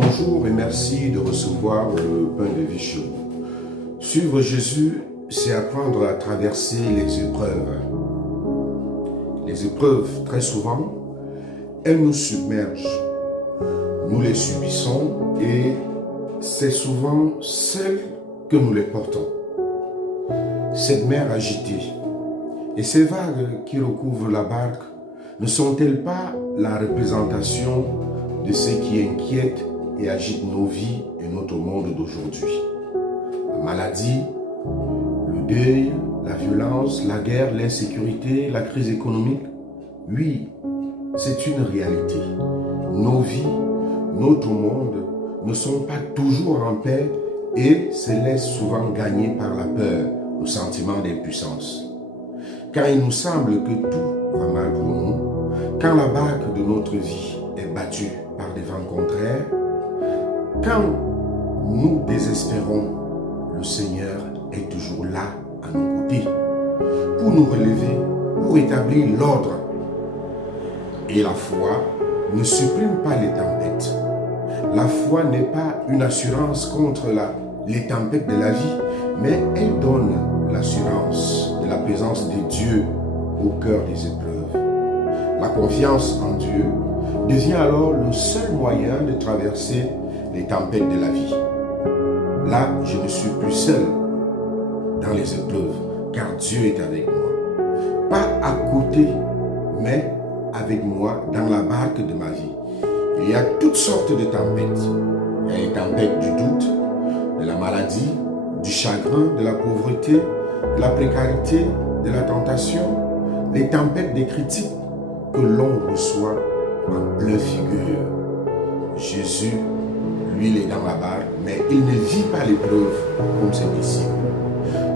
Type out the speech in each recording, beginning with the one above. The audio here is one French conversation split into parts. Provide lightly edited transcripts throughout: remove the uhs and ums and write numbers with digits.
Bonjour et merci de recevoir le pain de vie chez vous. Suivre Jésus, c'est apprendre à traverser les épreuves. Les épreuves, très souvent, elles nous submergent. Nous les subissons et c'est souvent celles que nous les portons. Cette mer agitée et ces vagues qui recouvrent la barque ne sont-elles pas la représentation de ce qui inquiète et agite nos vies et notre monde d'aujourd'hui? La maladie, le deuil, la violence, la guerre, l'insécurité, la crise économique, oui, c'est une réalité. Nos vies, notre monde ne sont pas toujours en paix et se laissent souvent gagner par la peur, le sentiment d'impuissance. Car il nous semble que tout va mal pour nous, quand la barque de notre vie est battue par des vents contraires, quand nous désespérons, le Seigneur est toujours là à nos côtés pour nous relever, pour établir l'ordre. Et la foi ne supprime pas les tempêtes. La foi n'est pas une assurance contre les tempêtes de la vie, mais elle donne l'assurance de la présence de Dieu au cœur des épreuves. La confiance en Dieu devient alors le seul moyen de traverser les tempêtes de la vie. Là, je ne suis plus seul dans les épreuves, car Dieu est avec moi. Pas à côté, mais avec moi dans la barque de ma vie. Il y a toutes sortes de tempêtes. Il y a les tempêtes du doute, de la maladie, du chagrin, de la pauvreté, de la précarité, de la tentation, les tempêtes des critiques que l'on reçoit en pleine figure. Jésus, lui, il est dans la barque, mais il ne vit pas l'épreuve comme ses disciples.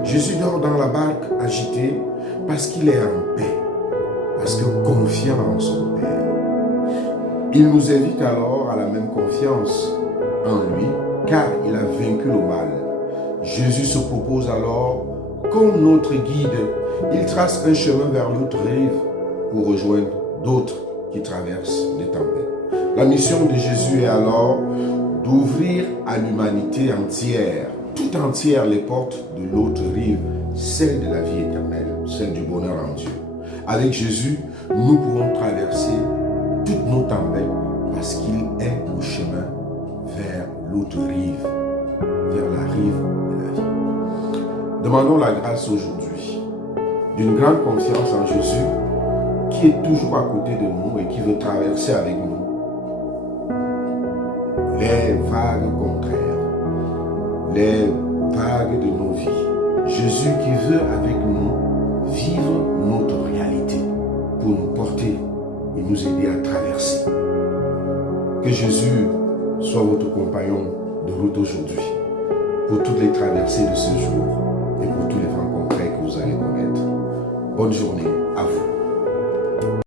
Jésus dort dans la barque agitée parce qu'il est en paix, parce que confiant en son Père. Il nous invite alors à la même confiance en lui, car il a vaincu le mal. Jésus se propose alors comme notre guide. Il trace un chemin vers l'autre rive pour rejoindre d'autres qui traversent les tempêtes. La mission de Jésus est alors d'ouvrir à l'humanité entière, tout entière, les portes de l'autre rive, celle de la vie éternelle, celle du bonheur en Dieu. Avec Jésus, nous pouvons traverser toutes nos tempêtes parce qu'il est le chemin vers l'autre rive, vers la rive de la vie. Demandons la grâce aujourd'hui d'une grande confiance en Jésus qui est toujours à côté de nous et qui veut traverser avec nous les vagues contraires, les vagues de nos vies. Jésus qui veut avec nous vivre notre réalité pour nous porter et nous aider à traverser. Que Jésus soit votre compagnon de route aujourd'hui pour toutes les traversées de ce jour et pour tous les vents concrets que vous allez connaître. Bonne journée à vous.